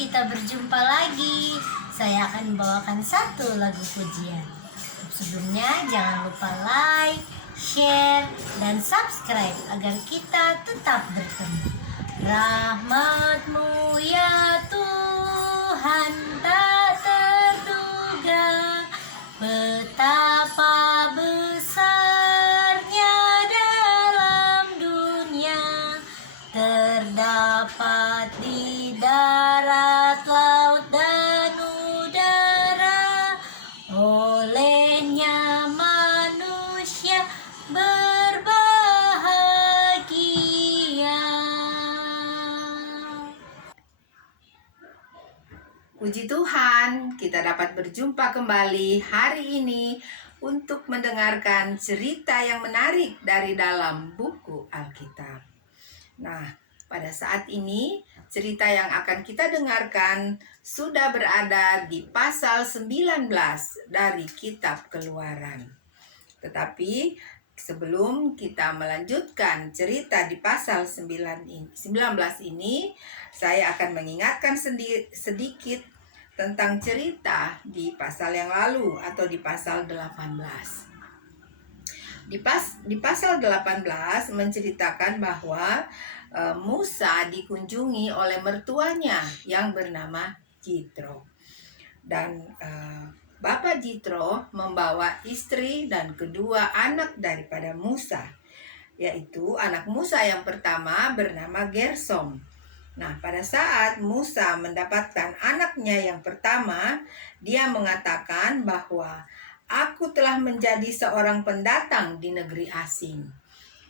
kita berjumpa lagi. Saya akan membawakan satu lagu pujian. Sebelumnya jangan lupa like, share, dan subscribe agar kita tetap bertemu. Rahmat-Mu ya Tuhan tak terduga, betapa besarnya dalam dunia, terdapat di darat, laut, dan udara. Olehnya manusia berbahagia. Puji Tuhan, kita dapat berjumpa kembali hari ini untuk mendengarkan cerita yang menarik dari dalam buku Alkitab. Nah, pada saat ini cerita yang akan kita dengarkan sudah berada di pasal 19 dari kitab Keluaran. Tetapi sebelum kita melanjutkan cerita di pasal 19 ini, saya akan mengingatkan sedikit tentang cerita di pasal yang lalu atau di pasal 18. Di pasal 18 menceritakan bahwa Musa dikunjungi oleh mertuanya yang bernama Jitro. Dan Bapak Jitro membawa istri dan kedua anak daripada Musa, yaitu anak Musa yang pertama bernama Gersom. Nah, pada saat Musa mendapatkan anaknya yang pertama, dia mengatakan bahwa aku telah menjadi seorang pendatang di negeri asing.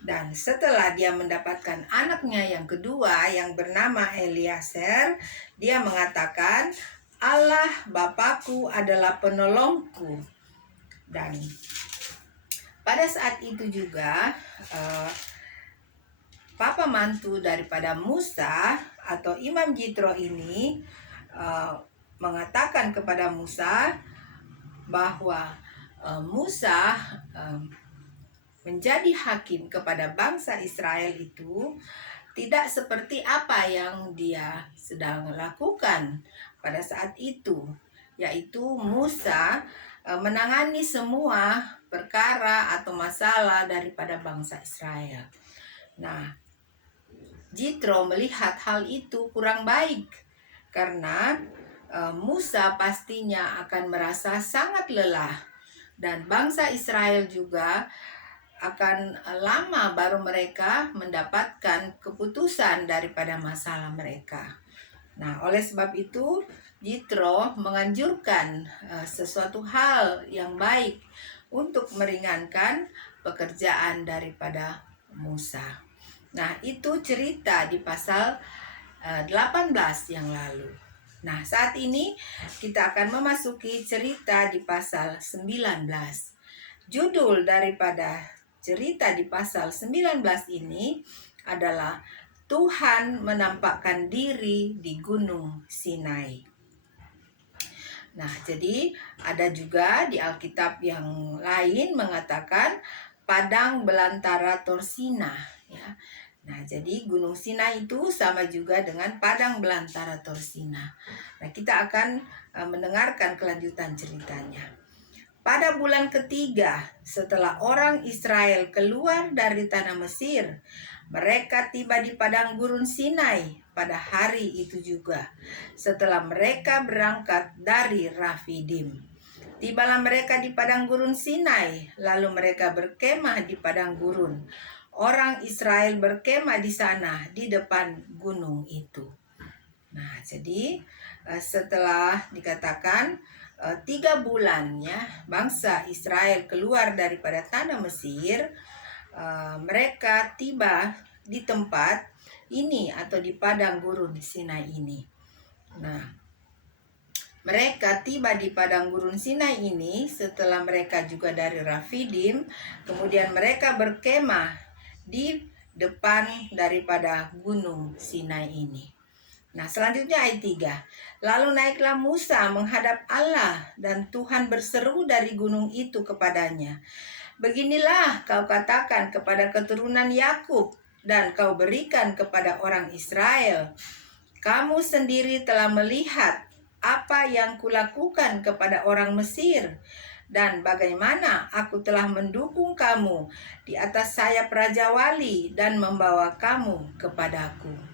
Dan setelah dia mendapatkan anaknya yang kedua yang bernama Eliezer, dia mengatakan, Allah Bapakku adalah penolongku. Dan pada saat itu juga papa mantu daripada Musa atau Imam Jitro ini mengatakan kepada Musa bahwa Musa menjadi hakim kepada bangsa Israel itu tidak seperti apa yang dia sedang lakukan pada saat itu, yaitu Musa menangani semua perkara atau masalah daripada bangsa Israel. Nah, Jitro melihat hal itu kurang baik karena Musa pastinya akan merasa sangat lelah, dan bangsa Israel juga akan lama baru mereka mendapatkan keputusan daripada masalah mereka. Nah, oleh sebab itu Jitro menganjurkan sesuatu hal yang baik untuk meringankan pekerjaan daripada Musa. Nah, itu cerita di pasal 18 yang lalu. Nah, saat ini kita akan memasuki cerita di pasal 19. Judul daripada cerita di pasal 19 ini adalah Tuhan menampakkan diri di Gunung Sinai. Nah, jadi ada juga di Alkitab yang lain mengatakan padang belantara Torsina, ya. Nah, jadi Gunung Sinai itu sama juga dengan padang belantara Torsina. Nah, kita akan mendengarkan kelanjutan ceritanya. Pada bulan ketiga setelah orang Israel keluar dari tanah Mesir, mereka tiba di padang gurun Sinai pada hari itu juga, setelah mereka berangkat dari Rafidim. Tibalah mereka di padang gurun Sinai, lalu mereka berkemah di padang gurun. Orang Israel berkemah di sana di depan gunung itu. Nah, jadi setelah dikatakan 3 bulan ya bangsa Israel keluar daripada tanah Mesir, mereka tiba di tempat ini atau di padang gurun Sinai ini. Nah, mereka tiba di padang gurun Sinai ini setelah mereka juga dari Rafidim, kemudian mereka berkemah di depan daripada gunung Sinai ini. Nah, selanjutnya ayat 3. Lalu naiklah Musa menghadap Allah, dan Tuhan berseru dari gunung itu kepadanya, beginilah kau katakan kepada keturunan Yakub, dan kau berikan kepada orang Israel, Kamu sendiri telah melihat apa yang kulakukan kepada orang Mesir, dan bagaimana aku telah mendukung kamu di atas sayap Raja Wali dan membawa kamu kepadaku.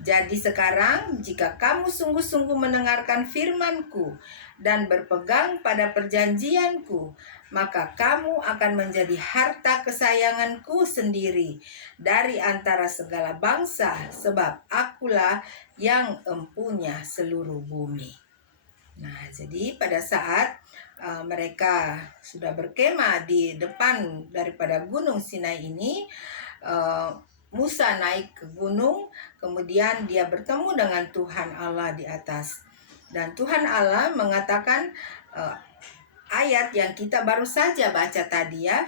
Jadi sekarang jika kamu sungguh-sungguh mendengarkan firman-Ku dan berpegang pada perjanjian-Ku, maka kamu akan menjadi harta kesayangan-Ku sendiri dari antara segala bangsa, sebab Akulah yang empunya seluruh bumi. Nah, jadi pada saat mereka sudah berkemah di depan daripada Gunung Sinai ini, Musa naik ke gunung, kemudian dia bertemu dengan Tuhan Allah di atas. Dan Tuhan Allah mengatakan ayat yang kita baru saja baca tadi ya.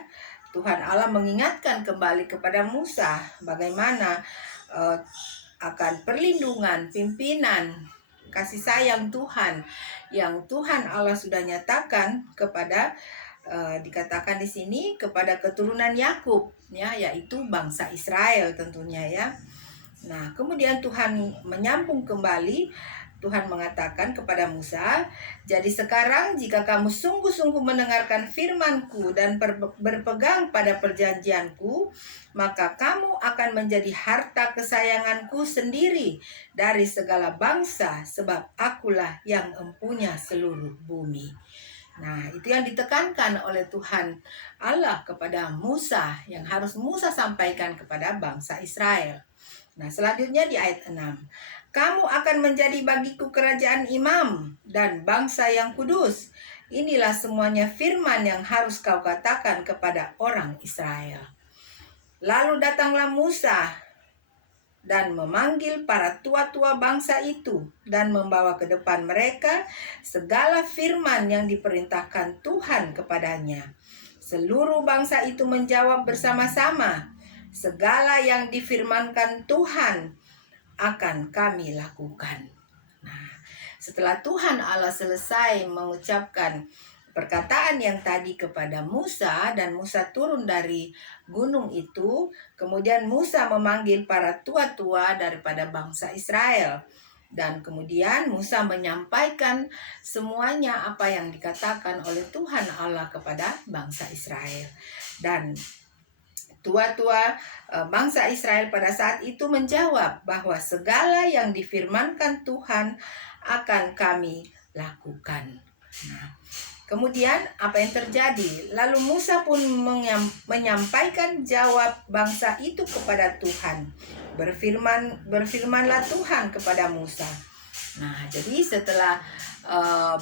Tuhan Allah mengingatkan kembali kepada Musa bagaimana akan perlindungan, pimpinan, kasih sayang Tuhan yang Tuhan Allah sudah nyatakan kepada dikatakan di sini kepada keturunan Yakub ya, yaitu bangsa Israel tentunya ya. Nah, kemudian Tuhan menyambung kembali. Tuhan mengatakan kepada Musa, jadi sekarang jika kamu sungguh-sungguh mendengarkan firman-Ku dan berpegang pada perjanjian-Ku, maka kamu akan menjadi harta kesayangan-Ku sendiri dari segala bangsa, sebab Akulah yang empunya seluruh bumi. Nah, itu yang ditekankan oleh Tuhan Allah kepada Musa, yang harus Musa sampaikan kepada bangsa Israel. Nah, selanjutnya di ayat 6. Kamu akan menjadi bagiku kerajaan imam dan bangsa yang kudus. Inilah semuanya firman yang harus kau katakan kepada orang Israel. Lalu datanglah Musa dan memanggil para tua-tua bangsa itu dan membawa ke depan mereka segala firman yang diperintahkan Tuhan kepadanya. Seluruh bangsa itu menjawab bersama-sama, segala yang difirmankan Tuhan akan kami lakukan. Nah, setelah Tuhan Allah selesai mengucapkan perkataan yang tadi kepada Musa dan Musa turun dari gunung itu, kemudian Musa memanggil para tua-tua daripada bangsa Israel. Dan kemudian Musa menyampaikan semuanya apa yang dikatakan oleh Tuhan Allah kepada bangsa Israel. Dan tua-tua bangsa Israel pada saat itu menjawab bahwa segala yang difirmankan Tuhan akan kami lakukan. Nah, kemudian apa yang terjadi? Lalu Musa pun menyampaikan jawab bangsa itu kepada Tuhan. Berfirmanlah Tuhan kepada Musa. Nah, jadi setelah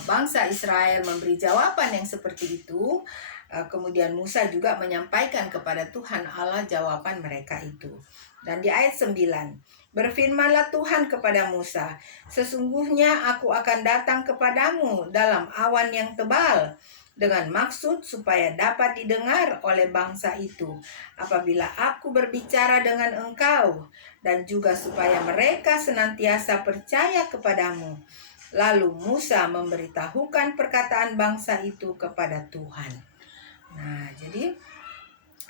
bangsa Israel memberi jawaban yang seperti itu, kemudian Musa juga menyampaikan kepada Tuhan Allah jawaban mereka itu. Dan di ayat 9, berfirmanlah Tuhan kepada Musa, sesungguhnya aku akan datang kepadamu dalam awan yang tebal, dengan maksud supaya dapat didengar oleh bangsa itu apabila aku berbicara dengan engkau, dan juga supaya mereka senantiasa percaya kepadamu. Lalu Musa memberitahukan perkataan bangsa itu kepada Tuhan. Nah, jadi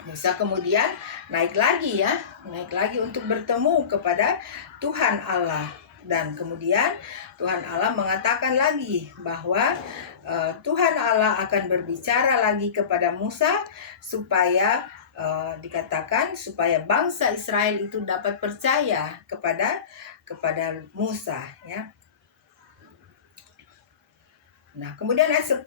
Musa kemudian naik lagi untuk bertemu kepada Tuhan Allah. Dan kemudian Tuhan Allah mengatakan lagi bahwa Tuhan Allah akan berbicara lagi kepada Musa supaya dikatakan supaya bangsa Israel itu dapat percaya kepada Musa ya. Nah, kemudian ayat 10.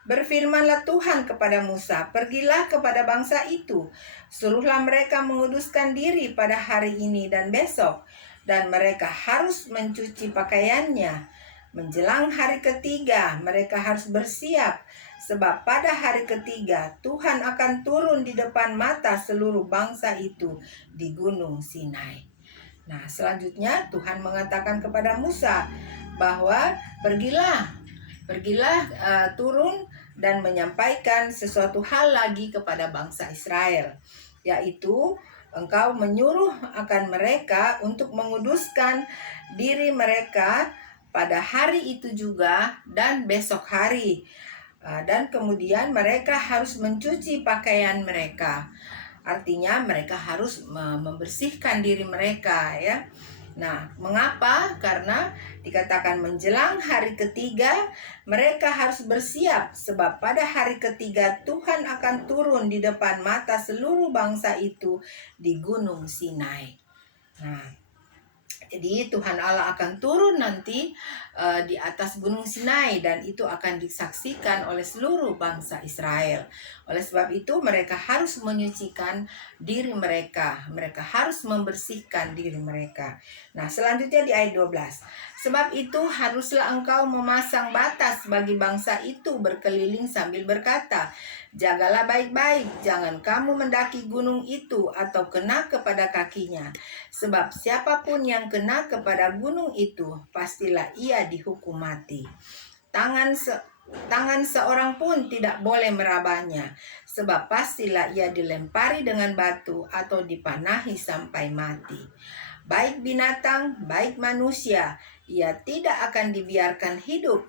Berfirmanlah Tuhan kepada Musa, pergilah kepada bangsa itu, suruhlah mereka menguduskan diri pada hari ini dan besok, dan mereka harus mencuci pakaiannya. Menjelang hari ketiga, mereka harus bersiap, sebab pada hari ketiga Tuhan akan turun di depan mata seluruh bangsa itu di Gunung Sinai. Nah, selanjutnya Tuhan mengatakan kepada Musa bahwa pergilah turun dan menyampaikan sesuatu hal lagi kepada bangsa Israel, yaitu engkau menyuruh akan mereka untuk menguduskan diri mereka pada hari itu juga dan besok hari, dan kemudian mereka harus mencuci pakaian mereka, artinya mereka harus membersihkan diri mereka ya. Nah, mengapa? Karena dikatakan menjelang hari ketiga mereka harus bersiap, sebab pada hari ketiga Tuhan akan turun di depan mata seluruh bangsa itu di Gunung Sinai. Nah, jadi Tuhan Allah akan turun nanti di atas Gunung Sinai, dan itu akan disaksikan oleh seluruh bangsa Israel. Oleh sebab itu mereka harus menyucikan diri mereka. Mereka harus membersihkan diri mereka. Nah, selanjutnya di ayat 12. Sebab itu haruslah engkau memasang batas bagi bangsa itu berkeliling sambil berkata, jagalah baik-baik, jangan kamu mendaki gunung itu atau kena kepada kakinya. Sebab siapapun yang kena kepada gunung itu, pastilah ia dihukum mati. Tangan seorang pun tidak boleh merabanya, sebab pastilah ia dilempari dengan batu atau dipanahi sampai mati. Baik binatang, baik manusia, ia tidak akan dibiarkan hidup.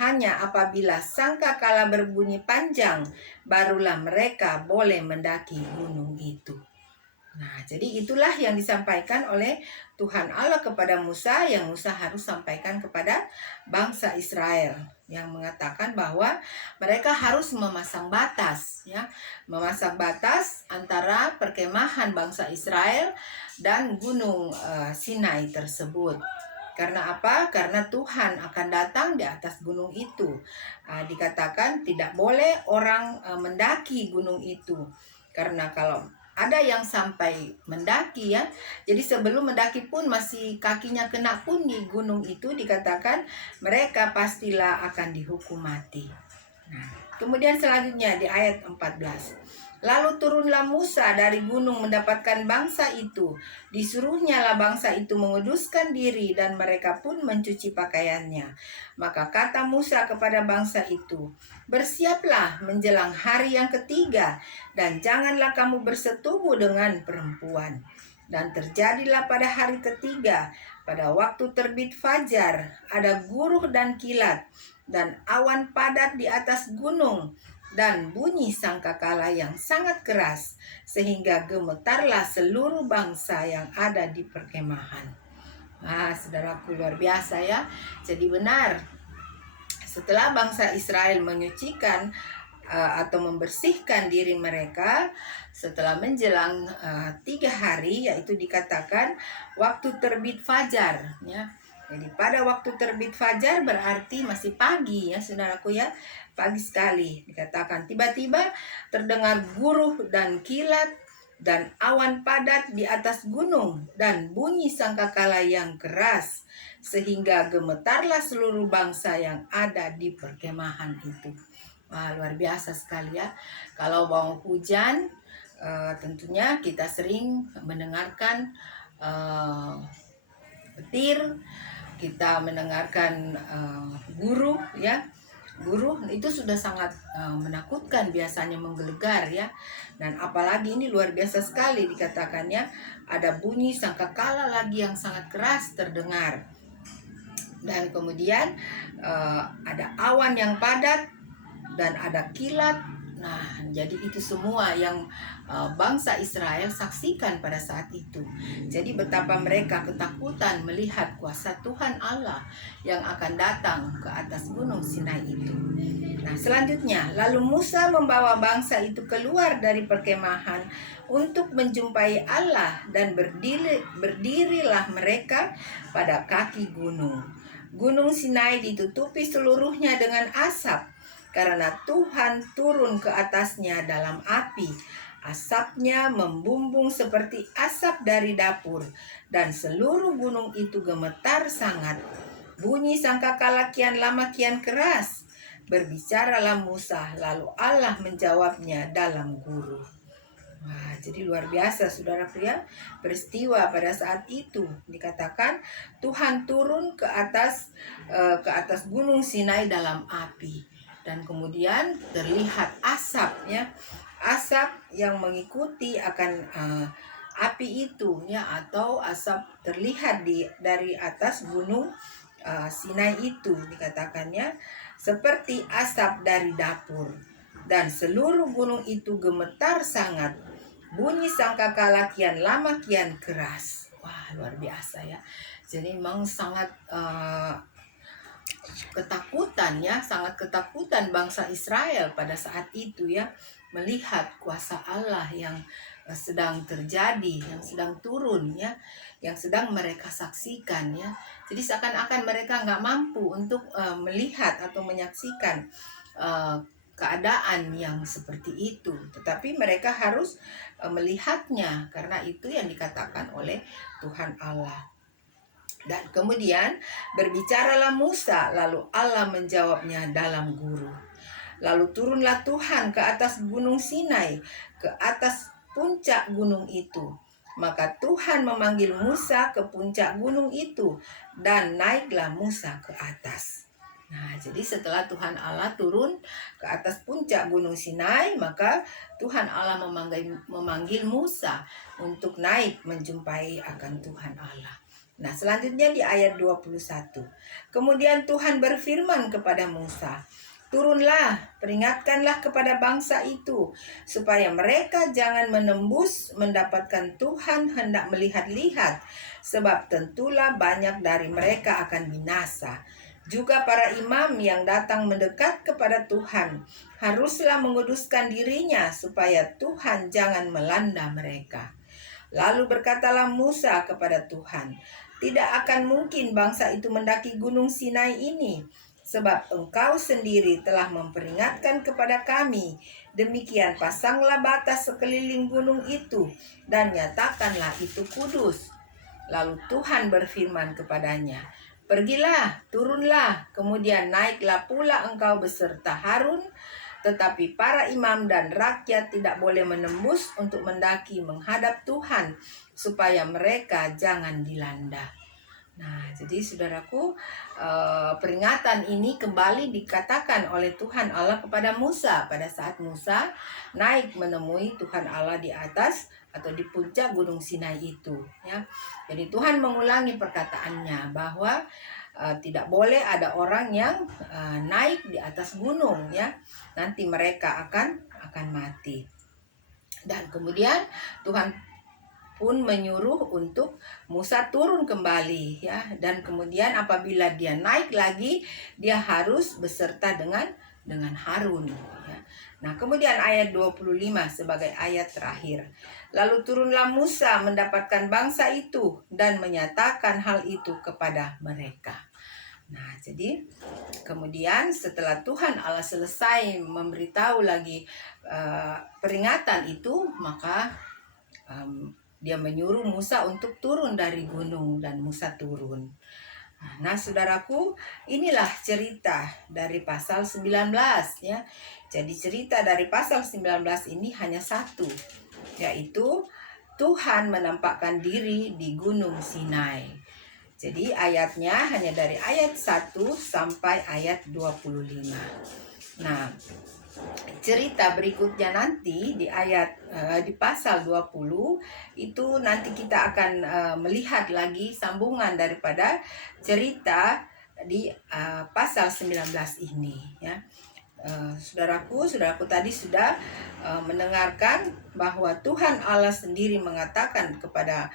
Hanya apabila sangkakala berbunyi panjang, barulah mereka boleh mendaki gunung itu. Nah, jadi itulah yang disampaikan oleh Tuhan Allah kepada Musa, yang Musa harus sampaikan kepada bangsa Israel, yang mengatakan bahwa mereka harus memasang batas, ya, memasang batas antara perkemahan bangsa Israel dan gunung Sinai tersebut. Karena apa? Karena Tuhan akan datang di atas gunung itu. Dikatakan tidak boleh orang mendaki gunung itu. Karena kalau ada yang sampai mendaki, ya, jadi sebelum mendaki pun masih kakinya kena pun di gunung itu, dikatakan mereka pastilah akan dihukum mati. Nah, kemudian selanjutnya di ayat 14. Lalu turunlah Musa dari gunung mendapatkan bangsa itu. Disuruhnyalah bangsa itu menguduskan diri, dan mereka pun mencuci pakaiannya. Maka kata Musa kepada bangsa itu, bersiaplah menjelang hari yang ketiga, dan janganlah kamu bersetubuh dengan perempuan. Dan terjadilah pada hari ketiga, pada waktu terbit fajar, ada guruh dan kilat, dan awan padat di atas gunung, dan bunyi sangkakala yang sangat keras, sehingga gemetarlah seluruh bangsa yang ada di perkemahan. Saudaraku, luar biasa, ya. Jadi benar, setelah bangsa Israel menyucikan atau membersihkan diri mereka, setelah menjelang 3 hari, yaitu dikatakan waktu terbit fajar, ya. Jadi pada waktu terbit fajar berarti masih pagi, ya saudaraku, ya, pagi sekali. Dikatakan tiba-tiba terdengar guruh dan kilat dan awan padat di atas gunung, dan bunyi sangkakala yang keras, sehingga gemetarlah seluruh bangsa yang ada di perkemahan itu. Luar biasa sekali, ya. Kalau mau hujan, tentunya kita sering mendengarkan petir, kita mendengarkan guruh, ya. Guruh itu sudah sangat menakutkan, biasanya menggelegar, ya. Dan apalagi ini luar biasa sekali, dikatakannya ada bunyi sangkakala lagi yang sangat keras terdengar. Dan kemudian ada awan yang padat dan ada kilat. Nah, jadi itu semua yang bangsa Israel saksikan pada saat itu. Jadi betapa mereka ketakutan melihat kuasa Tuhan Allah yang akan datang ke atas gunung Sinai itu. Nah, selanjutnya, lalu Musa membawa bangsa itu keluar dari perkemahan untuk menjumpai Allah, dan berdirilah mereka pada kaki gunung. Gunung Sinai ditutupi seluruhnya dengan asap, karena Tuhan turun ke atasnya dalam api. Asapnya membumbung seperti asap dari dapur, dan seluruh gunung itu gemetar sangat. Bunyi sangkakala kian lama kian keras. Berbicaralah Musa, lalu Allah menjawabnya dalam guruh. Jadi luar biasa, saudaraku, ya, peristiwa pada saat itu. Dikatakan Tuhan turun ke atas gunung Sinai dalam api, dan kemudian terlihat asap, ya, asap yang mengikuti akan api itu, ya, atau asap terlihat dari atas gunung Sinai itu. Dikatakannya seperti asap dari dapur, dan seluruh gunung itu gemetar sangat. Bunyi sangkakala kian lama kian keras. Wah, luar biasa ya. Jadi memang sangat ketakutan ya, sangat ketakutan bangsa Israel pada saat itu ya, melihat kuasa Allah yang sedang terjadi, yang sedang turun ya, yang sedang mereka saksikan ya. Jadi seakan-akan mereka nggak mampu untuk melihat atau menyaksikan eh, keadaan yang seperti itu, tetapi mereka harus melihatnya karena itu yang dikatakan oleh Tuhan Allah. Dan kemudian berbicaralah Musa, lalu Allah menjawabnya dalam guru. Lalu turunlah Tuhan ke atas gunung Sinai, ke atas puncak gunung itu. Maka Tuhan memanggil Musa ke puncak gunung itu, dan naiklah Musa ke atas. Nah, jadi setelah Tuhan Allah turun ke atas puncak gunung Sinai, maka Tuhan Allah memanggil Musa untuk naik menjumpai akan Tuhan Allah. Nah, selanjutnya di ayat 21. Kemudian Tuhan berfirman kepada Musa, turunlah, peringatkanlah kepada bangsa itu, supaya mereka jangan menembus mendapatkan Tuhan hendak melihat-lihat, sebab tentulah banyak dari mereka akan binasa. Juga para imam yang datang mendekat kepada Tuhan, haruslah menguduskan dirinya, supaya Tuhan jangan melanda mereka. Lalu berkatalah Musa kepada Tuhan, tidak akan mungkin bangsa itu mendaki gunung Sinai ini, sebab engkau sendiri telah memperingatkan kepada kami. Demikian pasanglah batas sekeliling gunung itu, dan nyatakanlah itu kudus. Lalu Tuhan berfirman kepadanya, pergilah, turunlah, kemudian naiklah pula engkau beserta Harun, tetapi para imam dan rakyat tidak boleh menembus untuk mendaki menghadap Tuhan, supaya mereka jangan dilanda. Nah, jadi saudaraku, peringatan ini kembali dikatakan oleh Tuhan Allah kepada Musa pada saat Musa naik menemui Tuhan Allah di atas atau di puncak gunung Sinai itu ya. Jadi Tuhan mengulangi perkataannya bahwa tidak boleh ada orang yang naik di atas gunung ya. Nanti mereka akan mati. Dan kemudian Tuhan pun menyuruh untuk Musa turun kembali ya, dan kemudian apabila dia naik lagi dia harus beserta dengan Harun ya. Nah, kemudian ayat 25 sebagai ayat terakhir. Lalu turunlah Musa mendapatkan bangsa itu dan menyatakan hal itu kepada mereka. Nah, jadi kemudian setelah Tuhan Allah selesai memberitahu lagi peringatan itu, maka dia menyuruh Musa untuk turun dari gunung, dan Musa turun. Nah, saudaraku, inilah cerita dari pasal 19 ya. Jadi cerita dari pasal 19 ini hanya satu, yaitu Tuhan menampakkan diri di gunung Sinai. Jadi ayatnya hanya dari ayat 1 sampai ayat 25. Nah, cerita berikutnya nanti di ayat di pasal 20 itu nanti kita akan melihat lagi sambungan daripada cerita di pasal 19 ini ya. Saudaraku tadi sudah mendengarkan bahwa Tuhan Allah sendiri mengatakan kepada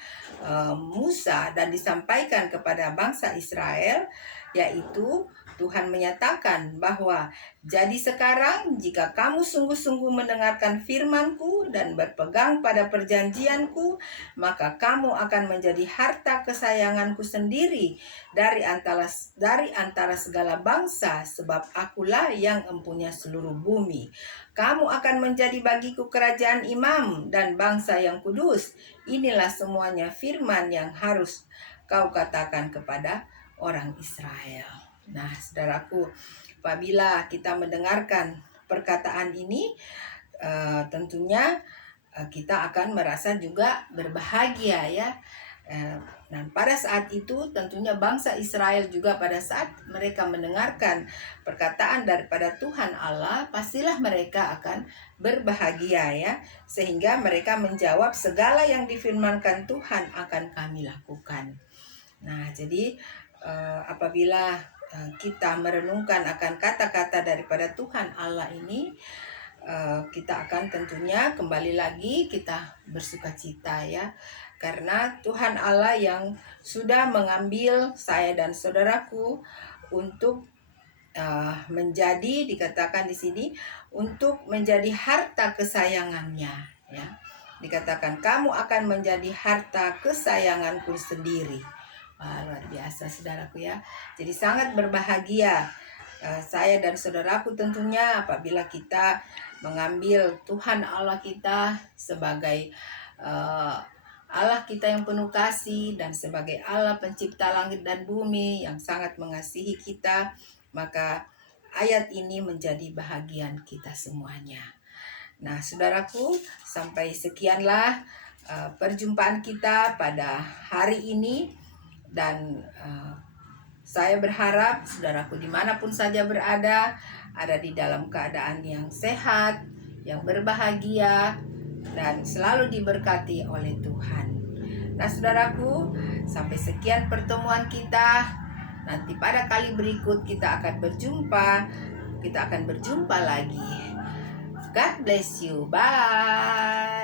Musa dan disampaikan kepada bangsa Israel, yaitu Tuhan menyatakan bahwa jadi sekarang jika kamu sungguh-sungguh mendengarkan firman-Ku dan berpegang pada perjanjian-Ku, maka kamu akan menjadi harta kesayangan-Ku sendiri dari antara segala bangsa, sebab Akulah yang empunya seluruh bumi. Kamu akan menjadi bagiku kerajaan imam dan bangsa yang kudus. Inilah semuanya firman yang harus kau katakan kepada orang Israel. Nah, saudaraku, apabila kita mendengarkan perkataan ini, tentunya kita akan merasa juga berbahagia ya. Dan pada saat itu tentunya bangsa Israel juga pada saat mereka mendengarkan perkataan daripada Tuhan Allah, pastilah mereka akan berbahagia ya, sehingga mereka menjawab segala yang difirmankan Tuhan akan kami lakukan. Nah, jadi apabila kita merenungkan akan kata-kata daripada Tuhan Allah ini, kita akan tentunya kembali lagi kita bersukacita ya, karena Tuhan Allah yang sudah mengambil saya dan saudaraku untuk menjadi, dikatakan di sini, untuk menjadi harta kesayangannya, ya. Dikatakan kamu akan menjadi harta kesayanganku sendiri. Wah, luar biasa saudaraku ya. Jadi sangat berbahagia saya dan saudaraku tentunya apabila kita mengambil Tuhan Allah kita sebagai Allah kita yang penuh kasih dan sebagai Allah pencipta langit dan bumi yang sangat mengasihi kita, maka ayat ini menjadi bahagian kita semuanya. Nah, saudaraku, sampai sekianlah perjumpaan kita pada hari ini, dan saya berharap saudaraku dimanapun saja berada, ada di dalam keadaan yang sehat, yang berbahagia, dan selalu diberkati oleh Tuhan. Nah, saudaraku, sampai sekian pertemuan kita. Nanti pada kali berikut kita akan berjumpa lagi. God bless you. Bye.